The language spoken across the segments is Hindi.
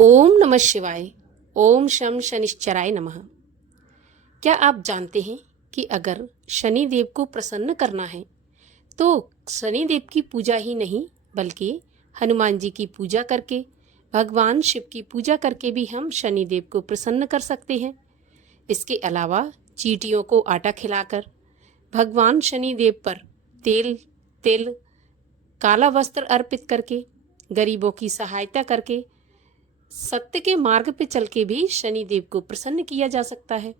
ओम नमः शिवाय। ओम शम शनिश्चराय नमः। क्या आप जानते हैं कि अगर शनि देव को प्रसन्न करना है तो शनि देव की पूजा ही नहीं बल्कि हनुमान जी की पूजा करके, भगवान शिव की पूजा करके भी हम शनि देव को प्रसन्न कर सकते हैं। इसके अलावा चींटियों को आटा खिलाकर भगवान शनि देव पर तेल तिल काला वस्त्र अर्पित करके, गरीबों की सहायता करके, सत्य के मार्ग पे चल के भी शनि देव को प्रसन्न किया जा सकता है।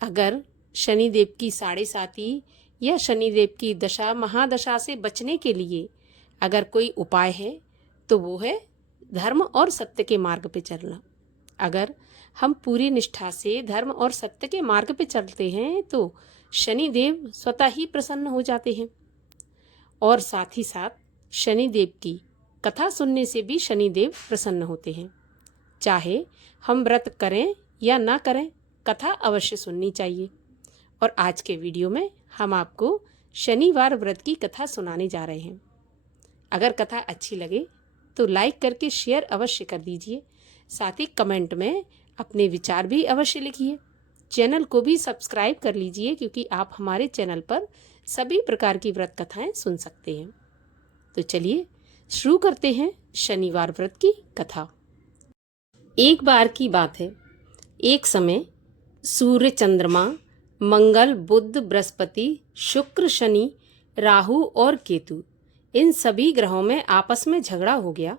अगर शनि देव की साढ़े साती या शनि देव की दशा महादशा से बचने के लिए अगर कोई उपाय है तो वो है धर्म और सत्य के मार्ग पे चलना। अगर हम पूरी निष्ठा से धर्म और सत्य के मार्ग पे चलते हैं तो शनि देव स्वतः ही प्रसन्न हो जाते हैं। और साथ ही साथ शनि देव की कथा सुनने से भी शनि देव प्रसन्न होते हैं। चाहे हम व्रत करें या ना करें, कथा अवश्य सुननी चाहिए। और आज के वीडियो में हम आपको शनिवार व्रत की कथा सुनाने जा रहे हैं। अगर कथा अच्छी लगे तो लाइक करके शेयर अवश्य कर दीजिए। साथ ही कमेंट में अपने विचार भी अवश्य लिखिए। चैनल को भी सब्सक्राइब कर लीजिए क्योंकि आप हमारे चैनल पर सभी प्रकार की व्रत कथाएं सुन सकते हैं। तो चलिए शुरू करते हैं शनिवार व्रत की कथा। एक बार की बात है, एक समय सूर्य, चंद्रमा, मंगल, बुध, बृहस्पति, शुक्र, शनि, राहु और केतु इन सभी ग्रहों में आपस में झगड़ा हो गया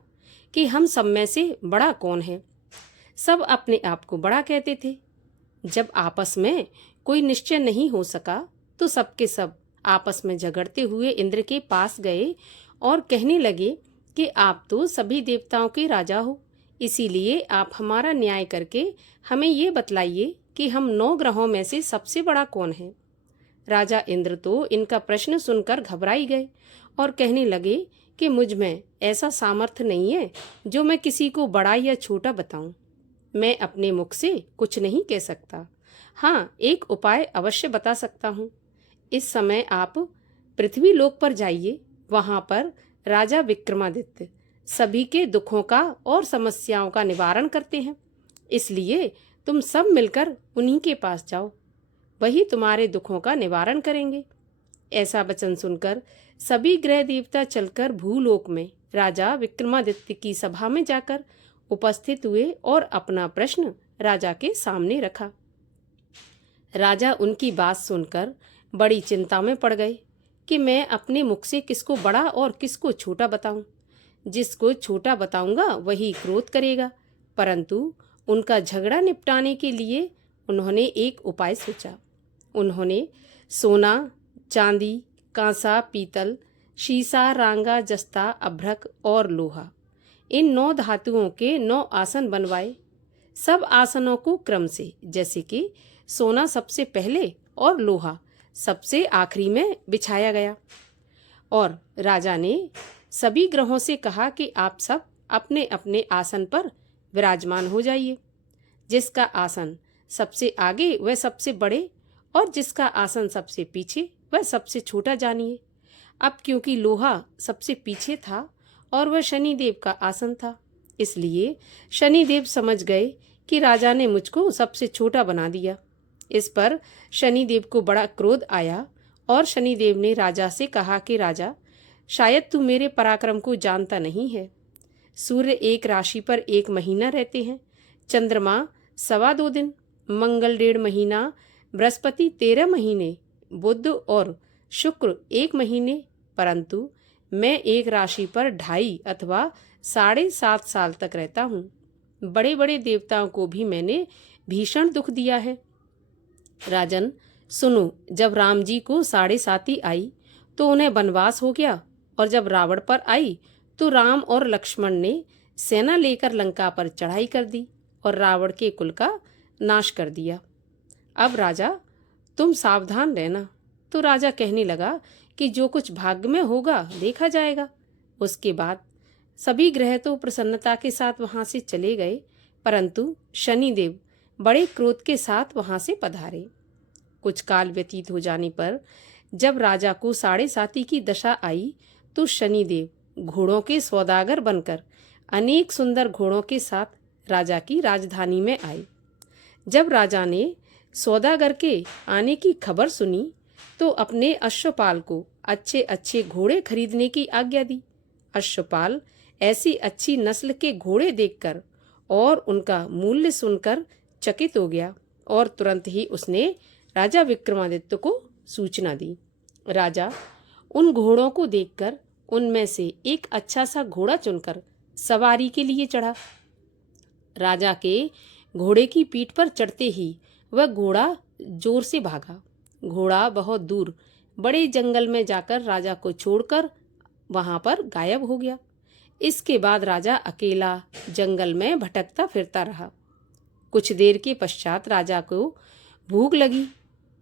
कि हम सब में से बड़ा कौन है। सब अपने आप को बड़ा कहते थे। जब आपस में कोई निश्चय नहीं हो सका तो सबके सब आपस में झगड़ते हुए इंद्र के पास गए और कहने लगे कि आप तो सभी देवताओं के राजा हो, इसीलिए आप हमारा न्याय करके हमें ये बतलाइए कि हम 9 ग्रहों में से सबसे बड़ा कौन है। राजा इंद्र तो इनका प्रश्न सुनकर घबराई गए और कहने लगे कि मुझ में ऐसा सामर्थ्य नहीं है जो मैं किसी को बड़ा या छोटा बताऊं। मैं अपने मुख से कुछ नहीं कह सकता। हाँ, एक उपाय अवश्य बता सकता हूँ। इस समय आप पृथ्वी लोक पर जाइए। वहां पर राजा विक्रमादित्य सभी के दुखों का और समस्याओं का निवारण करते हैं, इसलिए तुम सब मिलकर उन्हीं के पास जाओ, वही तुम्हारे दुखों का निवारण करेंगे। ऐसा वचन सुनकर सभी ग्रह देवता चलकर भूलोक में राजा विक्रमादित्य की सभा में जाकर उपस्थित हुए और अपना प्रश्न राजा के सामने रखा। राजा उनकी बात सुनकर बड़ी चिंता में पड़ गए कि मैं अपने मुख से किसको बड़ा और किसको छोटा बताऊं। जिसको छोटा बताऊंगा वही क्रोध करेगा। परंतु उनका झगड़ा निपटाने के लिए उन्होंने एक उपाय सोचा। उन्होंने सोना, चांदी, कांसा, पीतल, शीशा, रांगा, जस्ता, अभ्रक और लोहा इन 9 धातुओं के 9 आसन बनवाए। सब आसनों को क्रम से, जैसे कि सोना सबसे पहले और लोहा सबसे आखिरी में बिछाया गया। और राजा ने सभी ग्रहों से कहा कि आप सब अपने अपने आसन पर विराजमान हो जाइए। जिसका आसन सबसे आगे वह सबसे बड़े और जिसका आसन सबसे पीछे वह सबसे छोटा जानिए। अब क्योंकि लोहा सबसे पीछे था और वह शनिदेव का आसन था, इसलिए शनिदेव समझ गए कि राजा ने मुझको सबसे छोटा बना दिया। इस पर शनिदेव को बड़ा क्रोध आया और शनिदेव ने राजा से कहा कि राजा, शायद तू मेरे पराक्रम को जानता नहीं है। सूर्य एक राशि पर 1 महीना रहते हैं, चंद्रमा 2.25 दिन, मंगल 1.5 महीना, बृहस्पति 13 महीने, बुध और शुक्र 1 महीने, परंतु मैं एक राशि पर 2.5 अथवा 7.5 साल तक रहता हूँ। बड़े बड़े देवताओं को भी मैंने भीषण दुख दिया है। राजन सुनो, जब राम जी को 7.5 आई तो उन्हें वनवास हो गया, और जब रावण पर आई तो राम और लक्ष्मण ने सेना लेकर लंका पर चढ़ाई कर दी और रावण के कुल का नाश कर दिया। अब राजा तुम सावधान रहना। तो राजा कहने लगा कि जो कुछ भाग्य में होगा देखा जाएगा। उसके बाद सभी ग्रह तो प्रसन्नता के साथ वहां से चले गए, परंतु शनिदेव बड़े क्रोध के साथ वहां से पधारे। कुछ काल व्यतीत हो जाने पर जब राजा को 7.5 की दशा आई तो शनिदेव घोड़ों के सौदागर बनकर अनेक सुंदर घोड़ों के साथ राजा की राजधानी में आए। जब राजा ने सौदागर के आने की खबर सुनी तो अपने अश्वपाल को अच्छे अच्छे घोड़े खरीदने की आज्ञा दी। अश्वपाल ऐसी अच्छी नस्ल के घोड़े देखकर और उनका मूल्य सुनकर चकित हो गया और तुरंत ही उसने राजा विक्रमादित्य को सूचना दी। राजा उन घोड़ों को देखकर उनमें से एक अच्छा सा घोड़ा चुनकर सवारी के लिए चढ़ा। राजा के घोड़े की पीठ पर चढ़ते ही वह घोड़ा जोर से भागा। घोड़ा बहुत दूर बड़े जंगल में जाकर राजा को छोड़कर वहां पर गायब हो गया। इसके बाद राजा अकेला जंगल में भटकता फिरता रहा। कुछ देर के पश्चात राजा को भूख लगी।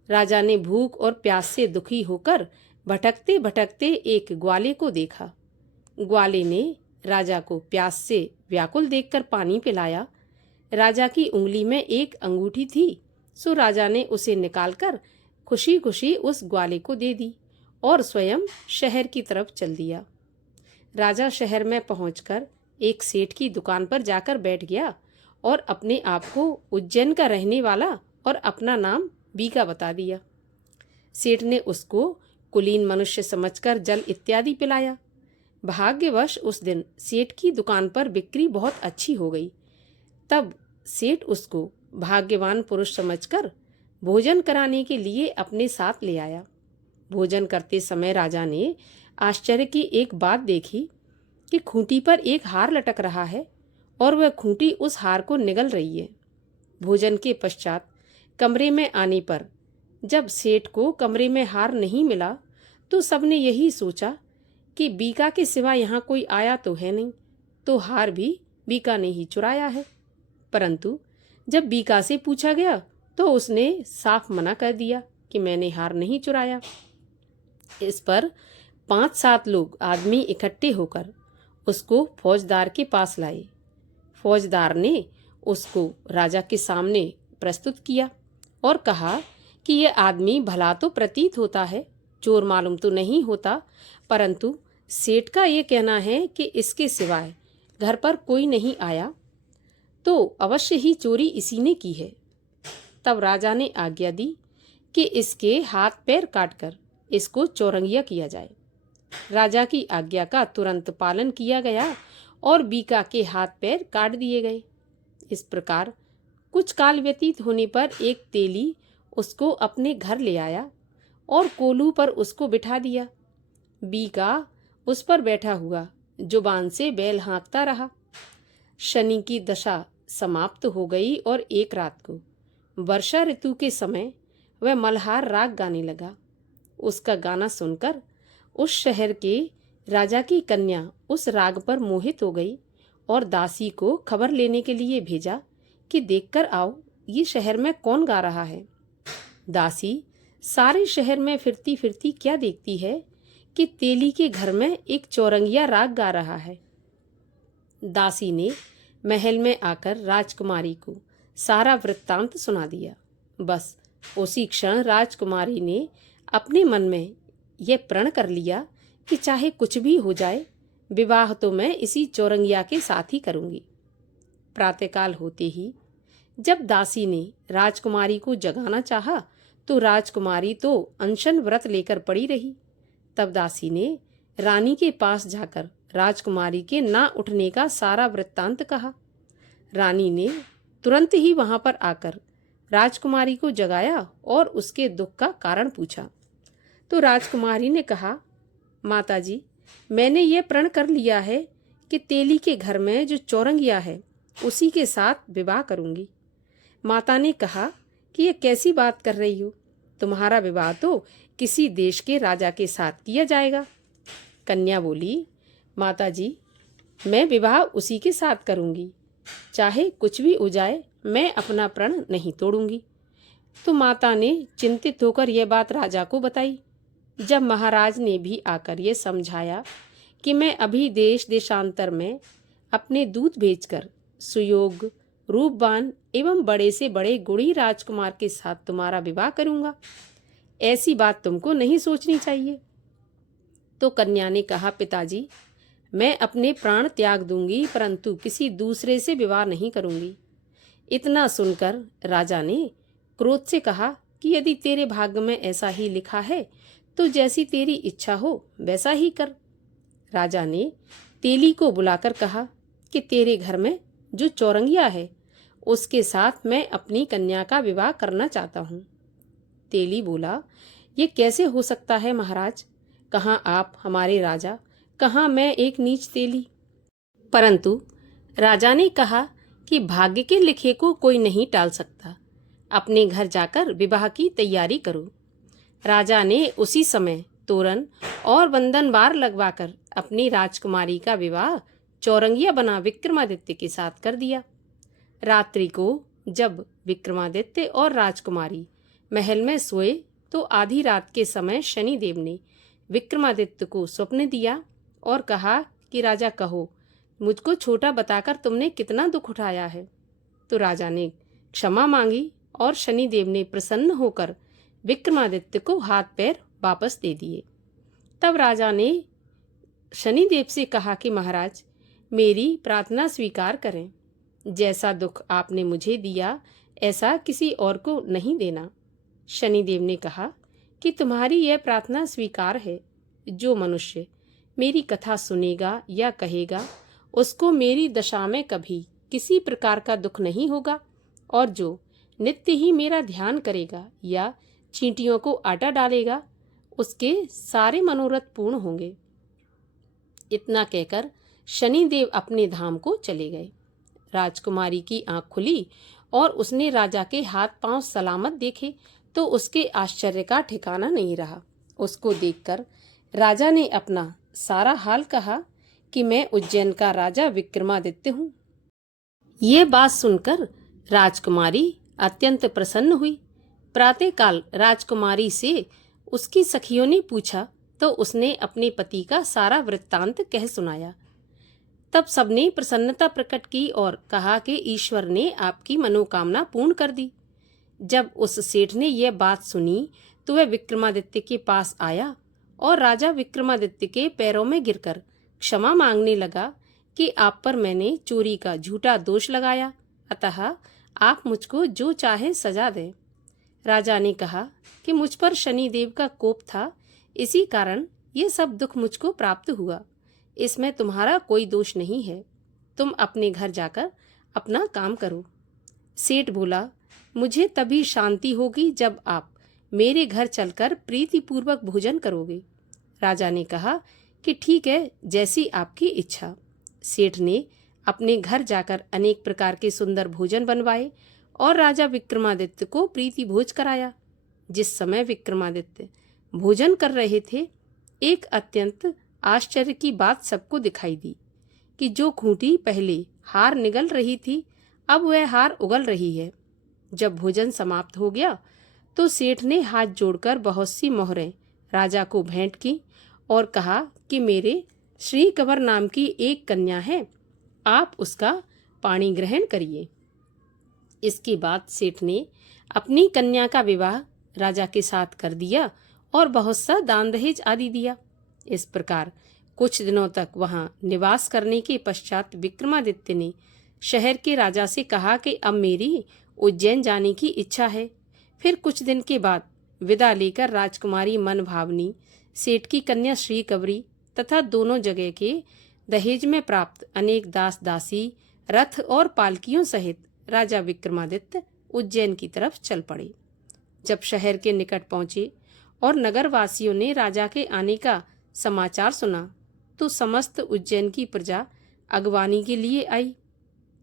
राजा ने भूख और प्यास से दुखी होकर भटकते भटकते एक ग्वाले को देखा। ग्वाले ने राजा को प्यास से व्याकुल देखकर पानी पिलाया। राजा की उंगली में एक अंगूठी थी, सो राजा ने उसे निकालकर खुशी खुशी उस ग्वाले को दे दी और स्वयं शहर की तरफ चल दिया। राजा शहर में पहुंचकर एक सेठ की दुकान पर जाकर बैठ गया और अपने आप को उज्जैन का रहने वाला और अपना नाम बीका बता दिया। सेठ ने उसको कुलीन मनुष्य समझकर जल इत्यादि पिलाया। भाग्यवश उस दिन सेठ की दुकान पर बिक्री बहुत अच्छी हो गई। तब सेठ उसको भाग्यवान पुरुष समझकर भोजन कराने के लिए अपने साथ ले आया। भोजन करते समय राजा ने आश्चर्य की एक बात देखी कि खूंटी पर एक हार लटक रहा है और वह खूंटी उस हार को निगल रही है। भोजन के पश्चात कमरे में आने पर जब सेठ को कमरे में हार नहीं मिला तो सबने यही सोचा कि बीका के सिवा यहाँ कोई आया तो है नहीं, तो हार भी बीका ने ही चुराया है। परंतु जब बीका से पूछा गया तो उसने साफ मना कर दिया कि मैंने हार नहीं चुराया। इस पर 5-7 लोग आदमी इकट्ठे होकर उसको फौजदार के पास लाए। फौजदार ने उसको राजा के सामने प्रस्तुत किया और कहा कि यह आदमी भला तो प्रतीत होता है, चोर मालूम तो नहीं होता, परंतु सेठ का ये कहना है कि इसके सिवाय घर पर कोई नहीं आया, तो अवश्य ही चोरी इसी ने की है। तब राजा ने आज्ञा दी कि इसके हाथ पैर काटकर इसको चौरंगिया किया जाए। राजा की आज्ञा का तुरंत पालन किया गया और बीका के हाथ पैर काट दिए गए। इस प्रकार कुछ काल व्यतीत होने पर एक तेली उसको अपने घर ले आया और कोलू पर उसको बिठा दिया। बीका उस पर बैठा हुआ जुबान से बैल हाँकता रहा। शनि की दशा समाप्त हो गई और एक रात को वर्षा ऋतु के समय वह मल्हार राग गाने लगा। उसका गाना सुनकर उस शहर के राजा की कन्या उस राग पर मोहित हो गई और दासी को खबर लेने के लिए भेजा कि देखकर आओ ये शहर में कौन गा रहा है। दासी सारे शहर में फिरती फिरती क्या देखती है कि तेली के घर में एक चौरंगिया राग गा रहा है। दासी ने महल में आकर राजकुमारी को सारा वृत्तांत सुना दिया। बस उसी क्षण राजकुमारी ने अपने मन में यह प्रण कर लिया कि चाहे कुछ भी हो जाए, विवाह तो मैं इसी चौरंगिया के साथ ही करूंगी। प्रातःकाल होते ही जब दासी ने राजकुमारी को जगाना चाहा तो राजकुमारी तो अनशन व्रत लेकर पड़ी रही। तब दासी ने रानी के पास जाकर राजकुमारी के ना उठने का सारा वृत्तांत कहा। रानी ने तुरंत ही वहां पर आकर राजकुमारी को जगाया और उसके दुख का कारण पूछा। तो राजकुमारी ने कहा, माताजी, मैंने ये प्रण कर लिया है कि तेली के घर में जो चौरंगिया है उसी के साथ विवाह करूंगी। माता ने कहा कि ये कैसी बात कर रही हो, तुम्हारा विवाह तो किसी देश के राजा के साथ किया जाएगा। कन्या बोली, माताजी, मैं विवाह उसी के साथ करूंगी, चाहे कुछ भी हो जाए, मैं अपना प्रण नहीं तोड़ूंगी। तो माता ने चिंतित होकर यह बात राजा को बताई। जब महाराज ने भी आकर ये समझाया कि मैं अभी देश देशांतर में अपने दूत भेजकर सुयोग, रूपवान एवं बड़े से बड़े गुणी राजकुमार के साथ तुम्हारा विवाह करूंगा, ऐसी बात तुमको नहीं सोचनी चाहिए। तो कन्या ने कहा, पिताजी, मैं अपने प्राण त्याग दूंगी, परंतु किसी दूसरे से विवाह नहीं करूंगी। इतना सुनकर राजा ने क्रोध से कहा कि यदि तेरे भाग्य में ऐसा ही लिखा है तो जैसी तेरी इच्छा हो वैसा ही कर। राजा ने तेली को बुलाकर कहा कि तेरे घर में जो चौरंगिया है उसके साथ मैं अपनी कन्या का विवाह करना चाहता हूँ। तेली बोला, ये कैसे हो सकता है महाराज? कहाँ आप हमारे राजा, कहाँ मैं एक नीच तेली। परंतु राजा ने कहा कि भाग्य के लिखे को कोई नहीं टाल सकता, अपने घर जाकर विवाह की तैयारी करो। राजा ने उसी समय तोरण और बंधनवार लगवाकर अपनी राजकुमारी का विवाह चौरंगिया बना विक्रमादित्य के साथ कर दिया। रात्रि को जब विक्रमादित्य और राजकुमारी महल में सोए तो आधी रात के समय शनिदेव ने विक्रमादित्य को स्वप्न दिया और कहा कि राजा कहो, मुझको छोटा बताकर तुमने कितना दुख उठाया है। तो राजा ने क्षमा मांगी और शनिदेव ने प्रसन्न होकर विक्रमादित्य को हाथ पैर वापस दे दिए। तब राजा ने शनिदेव से कहा कि महाराज, मेरी प्रार्थना स्वीकार करें। जैसा दुख आपने मुझे दिया ऐसा किसी और को नहीं देना। शनिदेव ने कहा कि तुम्हारी यह प्रार्थना स्वीकार है। जो मनुष्य मेरी कथा सुनेगा या कहेगा उसको मेरी दशा में कभी किसी प्रकार का दुख नहीं होगा, और जो नित्य ही मेरा ध्यान करेगा या चींटियों को आटा डालेगा उसके सारे मनोरथ पूर्ण होंगे। इतना कहकर शनिदेव अपने धाम को चले गए। राजकुमारी की आंख खुली और उसने राजा के हाथ पांव सलामत देखे तो उसके आश्चर्य का ठिकाना नहीं रहा। उसको देखकर राजा ने अपना सारा हाल कहा कि मैं उज्जैन का राजा विक्रमादित्य हूँ। ये बात सुनकर राजकुमारी अत्यंत प्रसन्न हुई। प्रातःकाल राजकुमारी से उसकी सखियों ने पूछा तो उसने अपने पति का सारा वृत्तांत कह सुनाया। तब सबने प्रसन्नता प्रकट की और कहा कि ईश्वर ने आपकी मनोकामना पूर्ण कर दी। जब उस सेठ ने यह बात सुनी तो वह विक्रमादित्य के पास आया और राजा विक्रमादित्य के पैरों में गिरकर क्षमा मांगने लगा कि आप पर मैंने चोरी का झूठा दोष लगाया, अतः आप मुझको जो चाहे सजा दें। राजा ने कहा कि मुझ पर शनिदेव का कोप था, इसी कारण ये सब दुख मुझको प्राप्त हुआ। इसमें तुम्हारा कोई दोष नहीं है। तुम अपने घर जाकर अपना काम करो। सेठ बोला, मुझे तभी शांति होगी जब आप मेरे घर चलकर प्रीतिपूर्वक भोजन करोगे। राजा ने कहा कि ठीक है, जैसी आपकी इच्छा। सेठ ने अपने घर जाकर अनेक प्रकार के सुंदर भोजन बनवाए और राजा विक्रमादित्य को प्रीति भोज कराया। जिस समय विक्रमादित्य भोजन कर रहे थे, एक अत्यंत आश्चर्य की बात सबको दिखाई दी कि जो खूंटी पहले हार निगल रही थी अब वह हार उगल रही है। जब भोजन समाप्त हो गया तो सेठ ने हाथ जोड़कर बहुत सी मोहरें राजा को भेंट की और कहा कि मेरे श्री कंवर नाम की एक कन्या है, आप उसका पाणी ग्रहण करिए। इसके बाद सेठ ने अपनी कन्या का विवाह राजा के साथ कर दिया और बहुत सा दान दहेज आदि दिया। इस प्रकार कुछ दिनों तक वहां निवास करने के पश्चात विक्रमादित्य ने शहर के राजा से कहा कि अब मेरी उज्जैन जाने की इच्छा है। फिर कुछ दिन के बाद विदा लेकर राजकुमारी मन भावनी, सेठ की कन्या श्री कंवरी तथा दोनों जगह के दहेज में प्राप्त अनेक दास दासी, रथ और पालकियों सहित राजा विक्रमादित्य उज्जैन की तरफ चल पड़े। जब शहर के निकट पहुंचे और नगरवासियों ने राजा के आने का समाचार सुना तो समस्त उज्जैन की प्रजा अगवानी के लिए आई।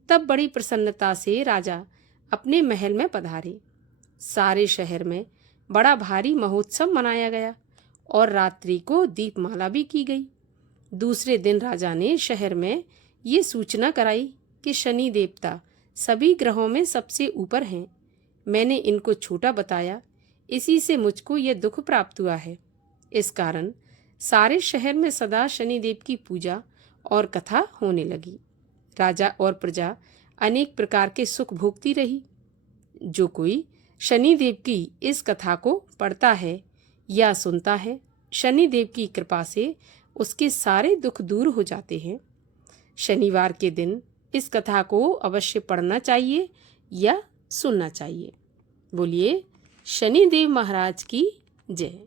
तब बड़ी प्रसन्नता से राजा अपने महल में पधारे। सारे शहर में बड़ा भारी महोत्सव मनाया गया और रात्रि को दीपमाला भी की गई। दूसरे दिन राजा ने शहर में ये सूचना कराई कि शनि देवता सभी ग्रहों में सबसे ऊपर हैं। मैंने इनको छोटा बताया, इसी से मुझको ये दुख प्राप्त हुआ है। इस कारण सारे शहर में सदा शनिदेव की पूजा और कथा होने लगी। राजा और प्रजा अनेक प्रकार के सुख भोगती रही। जो कोई शनिदेव की इस कथा को पढ़ता है या सुनता है, शनिदेव की कृपा से उसके सारे दुख दूर हो जाते हैं। शनिवार के दिन इस कथा को अवश्य पढ़ना चाहिए या सुनना चाहिए। बोलिए शनिदेव महाराज की जय।